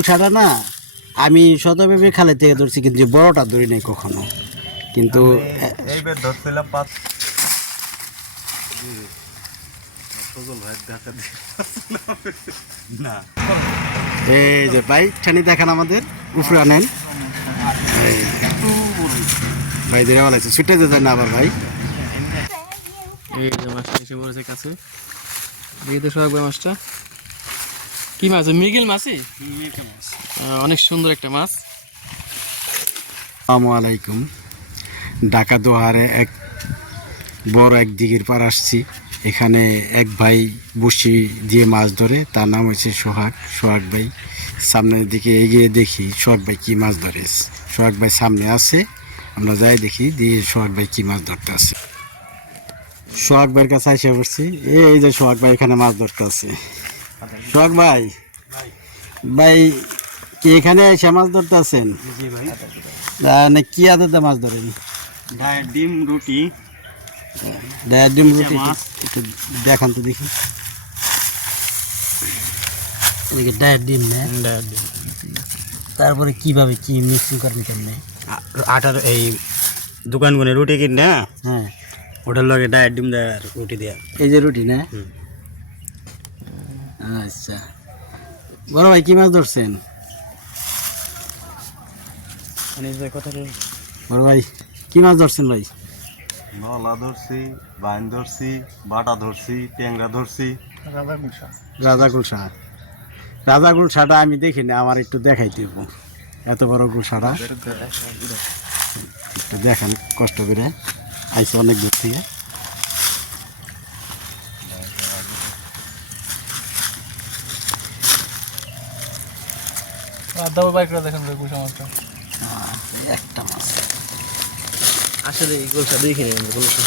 গুলশাটা না আমি শতভাবে খালে থেকে ধরছি কিন্তু বড়টা ধরি নাই কখনো। কিন্তু এইবার ধরছিলাম পাঁচ না। এই যে ভাই ছানি দেখান আমাদের উপরে আনেন। ভাই দিরা বলা আছে ছুটে যেতে না আবার ভাই। এই যে মাছটা এসে পড়েছে কাছে। দেখি তো সোহাগ মাছটা। কি মাছ? মৃগেল মাছই? অনেক সুন্দর একটা মাছ। আসসালামু আলাইকুম। ঢাকা দোহারে এক বড় এক দিঘির পার আসছি। এখানে এক ভাই বসি দিয়ে মাছ ধরে তার নাম হচ্ছে সোহাগ। সোহাগ ভাই সামনের দিকে এগিয়ে দেখি সোহাগ ভাই কী মাছ ধরে? সোহাগ ভাই সামনে আছে আমরা যাই দেখি দিয়ে সোহাগ ভাই কী মাছ ধরতে আছে। সোহাগ ভাইয়ের কাছে এসে পড়ছি এই যে সোহাগ ভাই এখানে মাছ ধরতে আছে। সোহাগ ভাই। ভাই কি এখানে এসে মাছ ধরতে আছেন? কি আদতে মাছ ধরেন? ডিম রুটি। ডায়ের ডিম রুটি একটু- দেখান তো দেখি। এদিকে ডায়ের ডিম না? তারপরে কীভাবে কি মিক্সিং করবেন কেমনে? আটার এই দোকান গুনে রুটি কিন না হ্যাঁ। ওটার লগে ডায়ের ডিম দেয় আর রুটি দেয়। এই যে রুটি না। আচ্ছা। বড় ভাই কি মাছ ধরছেন? বড় ভাই কি মাছ ধরছেন ভাই? নলা ধরছি বাইন ধরছি বাটা ধরছি ট্যাংরা ধরছি। রাজা গুলশা রাজা গুলশাটা আমি দেখিনি আমার একটু দেখাই দিব। এত বড় গুলশাটা। একটু দেখেন কষ্ট করে। আইসি অনেক দূর থেকে। দেখেন গুলশা মাছটা একটা মাছ আসলে এই গুলশা দেখি নি গুলশা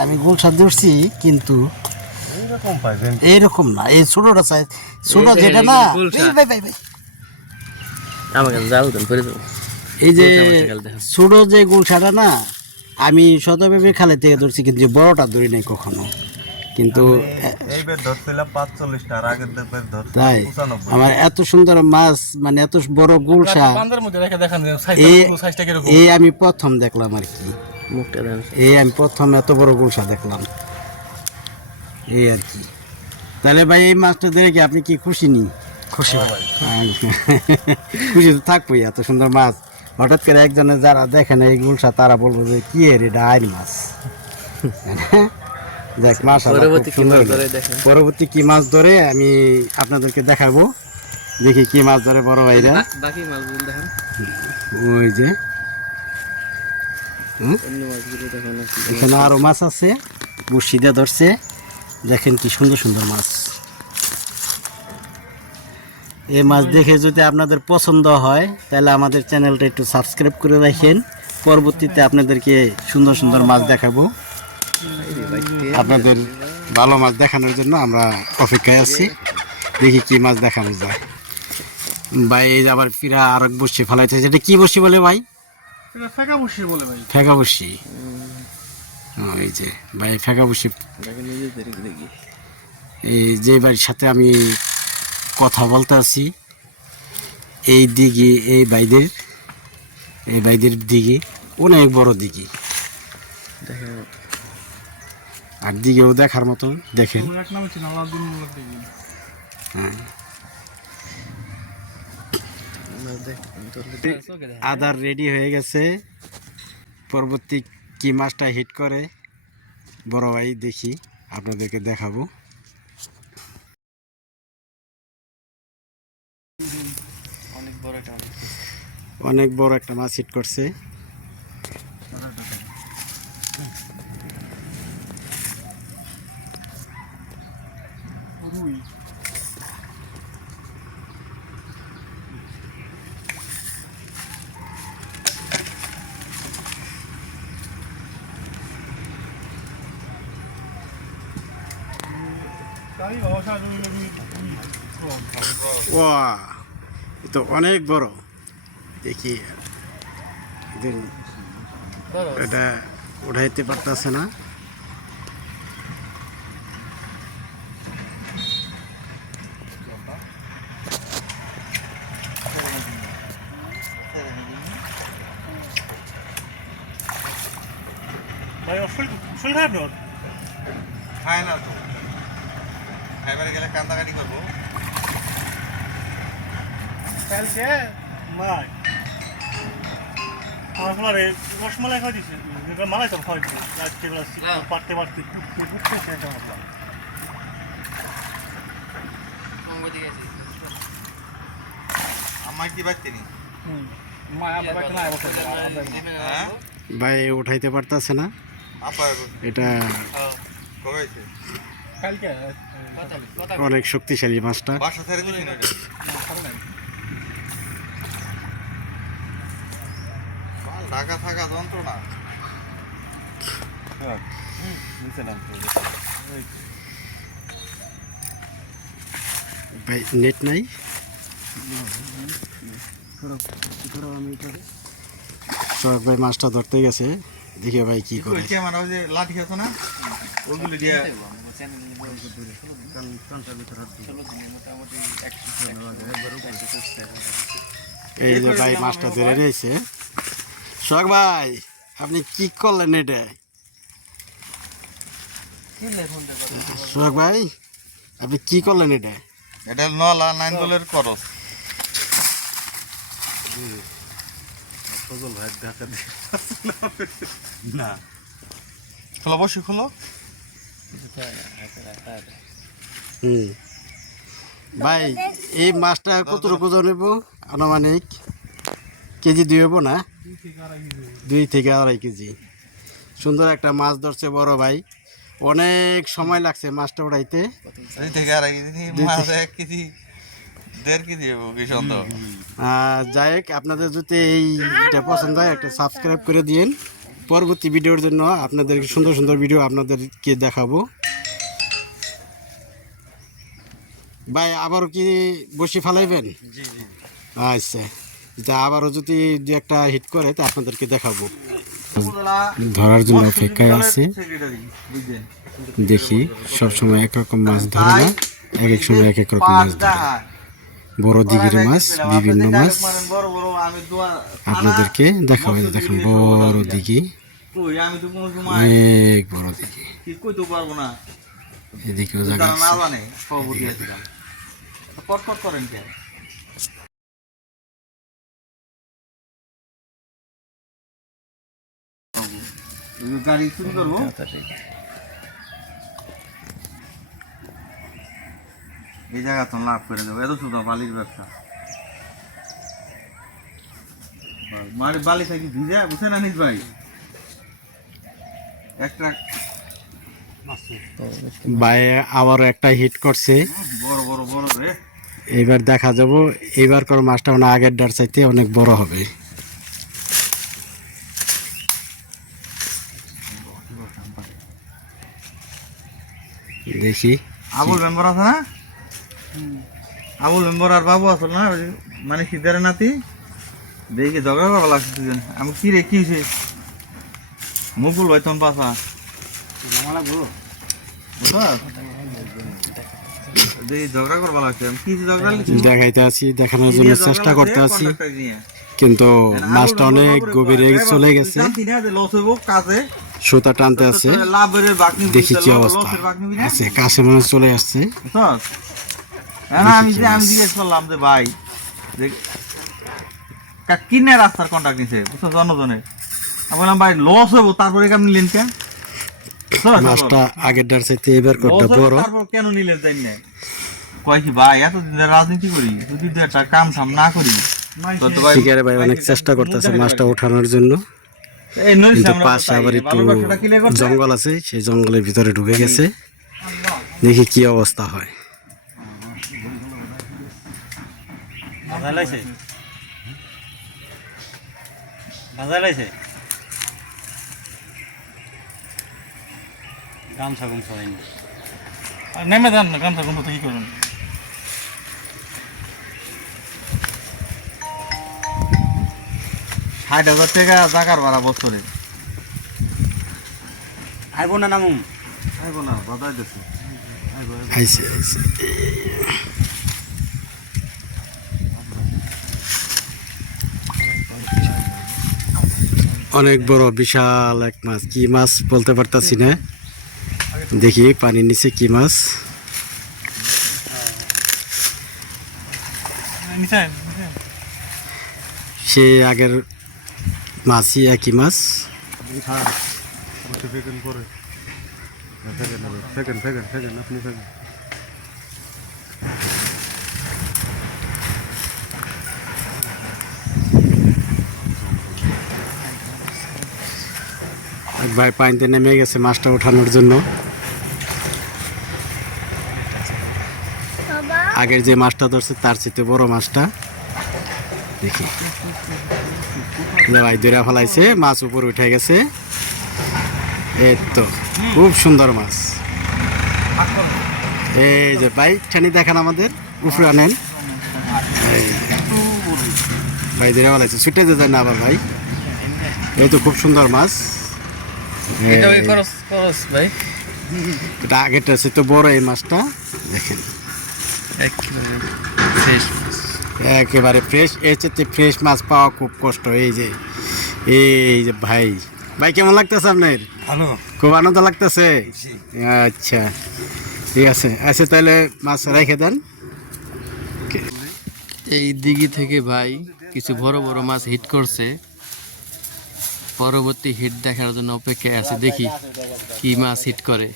আমি গুলশা ধরছি কিন্তু এইরকম পাইবেন এইরকম না এই ছোটটা চাই ছোট যেটা না এই ভাই ভাই ভাই। আমাকে জাল দেন করে দেবো। এই যে। ছোট যে গুলশাটা না আমি শতভাবে খালে থেকে ধরছি কিন্তু বড়টা ধরি নাই কখনো। কিন্তু তাই? আমার এত সুন্দর মাছ মানে এত বড় গুলশা বান্দার মধ্যে রেখে দেখান এই আমি প্রথম দেখলাম আর কি। এই আমি প্রথম এত বড় গুলশা দেখলাম। এই আর কি। তাহলে ভাই এই মাছটা দেখে কি আপনি কি খুশি নি? খুশি খুশি তো থাকবোই এত সুন্দর মাছ। হঠাৎ করে একজনে যারা দেখে না এই গুলশা তারা বলব যে কি এর এটা আইন মাছ? দেখ মাছ পরবর্তী কি মাছ ধরে আমি আপনাদেরকে দেখাবো। দেখি কি মাছ ধরে বড় ভাইরা। বাকি মাছগুলো দেখেন। ওই যে এখানে আরও মাছ আছে বসিদা ধরছে। দেখেন কি সুন্দর সুন্দর মাছ। এই মাছ দেখে যদি আপনাদের পছন্দ হয় তাহলে আমাদের চ্যানেলটা একটু সাবস্ক্রাইব করে রাখেন। পরবর্তীতে আপনাদেরকে সুন্দর সুন্দর মাছ দেখাবো। আপনাদের ভালো মাছ দেখানোর জন্য আমরা অপেক্ষায় আছি। দেখি কি মাছ দেখানো যায়। ভাই এই যে আবার ফিরা আর এক বসি ফেলাইতে এটা কি বসি বলে ভাই? ফাঁকা বসিয়ে বলে ভাই। ফেঁকা বসি এই যে ভাই ফেঁকা বসি এই যে বাড়ির সাথে আমি কথা বলতে আছি এই দিঘি এই বাইদের এই বাইদের দিঘি অনেক বড় দিঘি দেখেন আর দিঘিও দেখার মতো দেখেন। হ্যাঁ। আদার রেডি হয়ে গেছে। পরবর্তী কি মাছটা হিট করে বড় ভাই দেখি আপনাদেরকে দেখাবো। অনেক বড় একটা মাছ হিট করছে। এ তো অনেক বড়। দেখি এদের এটা উঠাইতে পারতেছে না ভাই শরীর শরীর খারাপ নয় খায় না তো খাইবারে গেলে কান্দাকাটি করব কালকে মাই। আমার ফলারে রসমালাই খাওয়া দিচ্ছে মালাই তো খাওয়াই দিচ্ছে আজকে বেলা পারতে পারতে কুটতে কুটতে খেয়ে আমার কি বাড়তে হ্যাঁ? ভাই উঠাইতে পারতাছে না। আপা এটা হয়েছে? কালকে। অনেক শক্তিশালী মাছটা বাসা ছেড়ে দিছি না এটা বাল ঢাকা থাকা যন্ত্রণা। ভাই নেট নাই? সোহাগ ভাই মাছটা ধরতে গেছে। দেখে ভাই কি করে। ওই ওই যে লাঠি আছে না? ওগুলো দিয়ে এই যে ভাই মাছটা ধরে রয়েছে। সোহাগ ভাই আপনি কি করলেন এটা? সোহাগ ভাই আপনি কি করলেন এটা? এটা নলা নাইন দলের করস। না। খোলো বসে খোলো। হুম। ভাই এই মাছটা কত ওজন হইব? আনুমানিক কেজি দুই হইব না? দুই থেকে আড়াই কেজি। সুন্দর একটা মাছ ধরছে বড় ভাই। অনেক সময় লাগছে মাছটা উড়াইতে। দুই থেকে আড়াই কেজি মাছ এক কেজি যাই হোক আপনাদের যদি এইটা পছন্দ হয় একটা সাবস্ক্রাইব করে দিন পরবর্তী ভিডিওর জন্য আপনাদেরকে সুন্দর সুন্দর ভিডিও আপনাদেরকে দেখাবো। ভাই আবারও কি বসি ফালাইবেন? আচ্ছা। তা আবারও যদি দু একটা হিট করে তা আপনাদেরকে দেখাবো। ধরার জন্য অপেক্ষায় আছে। দেখি সব সবসময় একরকম মাছ ধরে না এক এক সময় এক এক রকম মাছ ধরে। বড় দিঘির মাছ বিভিন্ন মাছ। বড় বড় আপনাদেরকে দেখাবো যে দেখেন বড় দিঘি। সময় অনেক বড় দিঘি। এদিকেও জায়গা করেন গাড়ি চুরি করব। এই জায়গা তো লাভ করে দেবো। এত শুধু বালির ব্যবসা। মানে বালি থাকি ভিজা বুঝছেন আনিস ভাই একটা ভাই আবারও একটা হিট করছে। বড় বড় বড় রে। এবার দেখা যাব। এবার কর মাছটা মানে আগের ডার চাইতে অনেক বড় হবে। দেখি। আবুল মেম্বার আছে না? আবুল মেম্বার আর বাবু আসল না? মানে সিদ্ধারে নাতি। দেখি ঝগড়া করা লাগছে দুজন। আমি কি রে কি হয়েছে মুকুল ভাই তখন পাশা। ঝগড়া করবা লাগছে। আমি কি ঝগড়া দেখাইতে আছি দেখানোর জন্য চেষ্টা করতে আছি কিন্তু মাছটা অনেক গভীরে চলে গেছে। লস হইব কাজে? সুতা টানতে আছে। দেখি কি অবস্থা? আছে কাছে মনে চলে আসছে? হ্যাঁ আমি আমি জিজ্ঞেস করলাম যে ভাই যে কিনে রাস্তার কন্ট্রাক্ট নিছে বুঝছ জনজনে। আমি বললাম ভাই লস হব তারপরে কেন নিলেন কেন? মাছটা আগের ডার চাইতে এবার লস বড়। তারপর কেন নিলেন তাই না কয় কি ভাই এতদিন ধরে রাজনীতি করি যদি একটা কাম সাম না করি তো তো ভাই অনেক চেষ্টা করতেছে মাছটা ওঠানোর জন্য। কিন্তু পাশে আবার একটু? জঙ্গল আছে সেই জঙ্গলের ভিতরে ঢুকে গেছে। দেখি কি অবস্থা হয়। গামছা গুমছা নেমে যান না গামছা গুমছা তো কি করবেন? ষাট হাজার টাকা জাকার ভাড়া বছরে। আইব না নামুম? আইব না আইছে আইছে। অনেক বড় বিশাল এক মাছ। কি মাছ বলতে পারতাছি না? দেখি পানির নিচে কি মাছ। সে আগের মাছই একই মাছ ভাই পানিতে নেমে গেছে মাছটা ওঠানোর জন্য। আগের যে মাছটা ধরছে তার চেয়ে বড় মাছটা। দেখি। ভাই দইরা ফেলাইছে মাছ উপর উঠে গেছে। এই তো খুব সুন্দর মাছ। এই যে ভাই ঠানি দেখান আমাদের উপরে আনেন। ভাই দইরা ফেলাইছে ছুটে যে যায় না আবার ভাই। এই তো খুব সুন্দর মাছ। এটা আগেরটা সে তো বড় এই মাছটা দেখেন। একেবারে ফ্রেশ একেবারে ফ্রেশ এর চেয়ে ফ্রেশ মাছ পাওয়া খুব কষ্ট। এই যে এই যে ভাই। ভাই কেমন লাগতেছে আপনার? ভালো। খুব আনন্দ লাগতেছে? আচ্ছা ঠিক আছে। আচ্ছা তাহলে মাছ রেখে দেন। এই দিঘি থেকে ভাই কিছু বড় বড় মাছ হিট করছে। পরবর্তী হিট দেখার জন্য অপেক্ষায় আছে। দেখি কি মাছ হিট করে।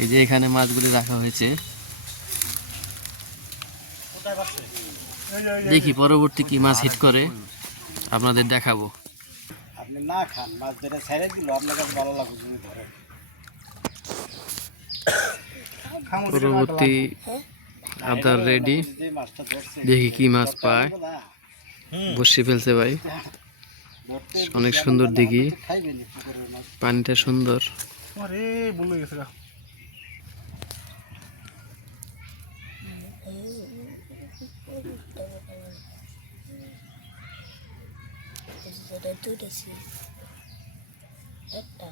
এই যে এখানে মাছগুলি রাখা হয়েছে। দেখি পরবর্তী কি মাছ হিট করে। আপনাদের দেখাবো। আপনি না খান মাছ যেটা ছেড়ে দিল আপনার কাছে ভালো লাগবে যদি ধরে। পরবর্তী আদার রেডি দেখি কি মাছ পায়। বসে ফেলছে ভাই। অনেক সুন্দর মাছ পানিটা সুন্দর। বলে গেছে গা। যেটা তুলেছি একটা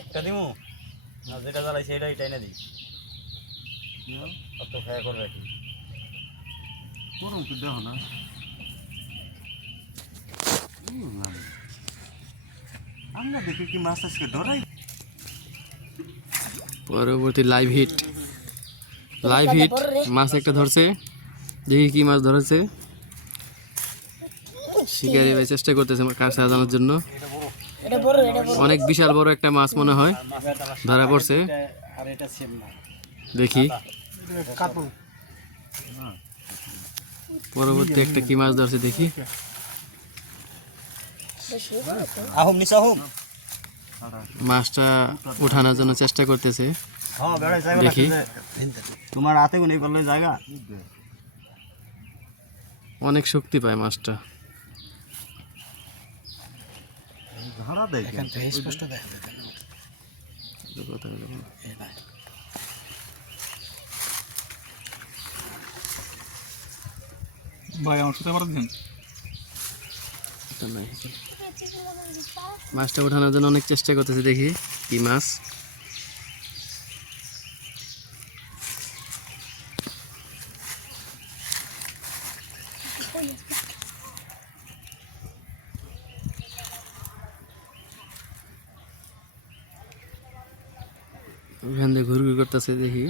একটা দিমু? না যেটা জ্বালাইছে এটা এটাই না। দিই কত খায়া করে রাখি। করুন তো দেখো না। আমরা দেখি কি মাছ আজকে ডরাই পরবর্তী লাইভ হিট লাইভ হিট মাছ একটা ধরছে। দেখি কি মাছ ধরেছে। শিকারি ভাই চেষ্টা করতেছে আমার সাজানোর জন্য। অনেক বিশাল বড় একটা মাছ মনে হয়। ধরা পড়ছে। দেখি। পরবর্তী একটা কি মাছ ধরছে দেখি। মাছটা ওঠানোর জন্য চেষ্টা করতেছে। হ্যাঁ দেখি। তোমার হাতে করলে জায়গা? অনেক শক্তি পায় মাছটা। ভাড়া দেয় এখান থেকে স্পষ্ট দেখা যায় ভাই আমার সাথে পারছেন মাছটা ওঠানোর জন্য অনেক চেষ্টা করতেছি দেখি কি মাছ। ওখান থেকে ঘুরঘুর করতেছে দেখি।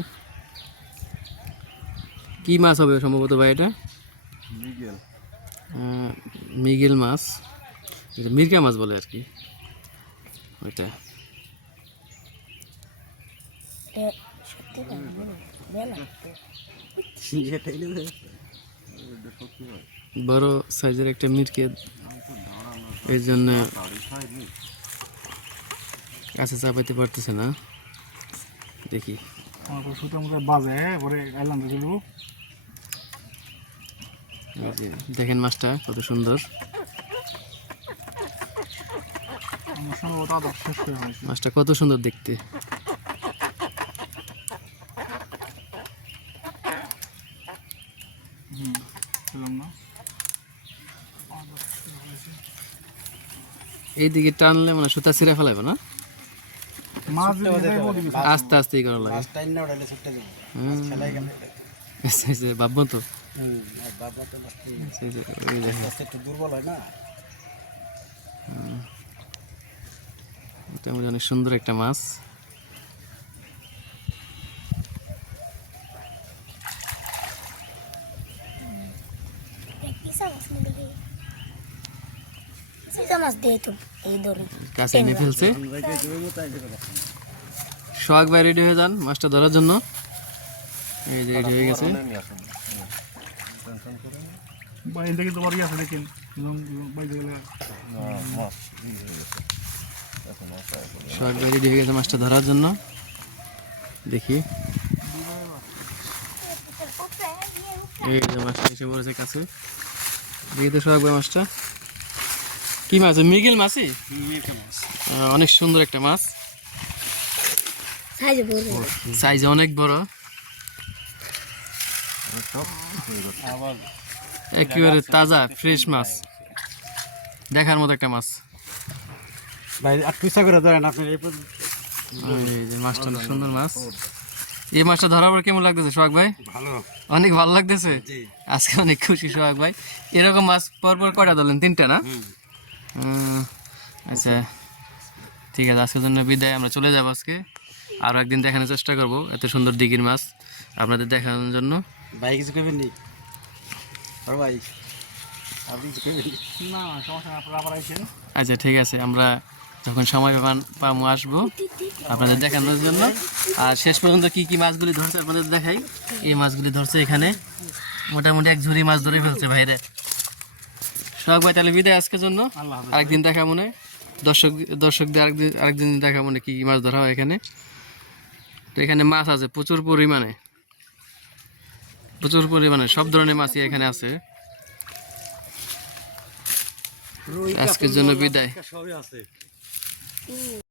কি মাছ হবে সম্ভবত ভাই এটা? মিগেল। মাছ। এটা মির্কা মাছ বলে আর কি। ওইটা। সত্যি না বেলা বড় সাইজের একটা মিরকে এর জন্য কাছে চাপাইতে পারতেছে না। দেখি। আমার পর সুতো বাজে পরে এলাম তো চলবো এই যে দেখেন মাছটা কত সুন্দর। মাছটা কত সুন্দর দেখতে। এইদিকে টানলে মানে সুতা ছিঁড়া ফেলাবে না? মাছ যদি আস্তে ই করা লাগে। ভাববো তো। অনেক সুন্দর একটা মাছ পিসা মাছ না দেখি পিসা মাছ দিয়ে তো এই ধরে কাছে এনে ফেলছে। সোহাগ ভাই রেডি হয়ে যান মাছটা ধরার জন্য। এই যে রেডি হয়ে গেছে। বাইরে থেকে তোমার আছে দেখেন। সোহাগ ভাই রেডি হয়ে গেছে মাছটা ধরার জন্য। দেখি। এই যে মাছটা এসে পড়েছে কাছে। দেখি তো সোহাগ ভাই মাছটা। কি মাছ? মৃগেল মাছই? অনেক সুন্দর একটা মাছ। সাইজ অনেক বড়। একেবারে তাজা ফ্রেশ মাছ। দেখার মতো একটা মাছ। ভাই আর করে ধরেন আপনি মাছটা সুন্দর মাছ। এই মাছটা ধরার পর কেমন লাগতেছে সোহাগ ভাই? ভালো। অনেক ভালো লাগতেছে? আজকে অনেক খুশি সোহাগ ভাই। এরকম মাছ পরপর কয়টা ধরলেন? তিনটা না? আচ্ছা ঠিক আছে আজকের জন্য বিদায় আমরা চলে যাব আজকে। আরও একদিন দেখানোর চেষ্টা করব এত সুন্দর দিঘির মাছ আপনাদের দেখানোর জন্য। ভাই কিছু করবেন নি? ভাই আচ্ছা ঠিক আছে আমরা যখন সময় পান পামো আসব আপনাদের দেখানোর জন্য। আর শেষ পর্যন্ত কি কি মাছগুলি ধরছে আপনাদের দেখাই। এই মাছগুলি ধরছে এখানে। মোটামুটি এক ঝুড়ি মাছ ধরে ফেলছে ভাইরে। সোহাগ ভাই তাহলে বিদায় আজকের জন্য। আরেকদিন দেখা মনে দর্শক দর্শকদের আরেকদিন আরেকদিন দেখা মনে কি কি মাছ ধরা হয় এখানে। তো এখানে মাছ আছে প্রচুর পরিমাণে। প্রচুর পরিমাণে সব ধরনের মাছই এখানে আছে। আজকের জন্য বিদায়। সবই আছে।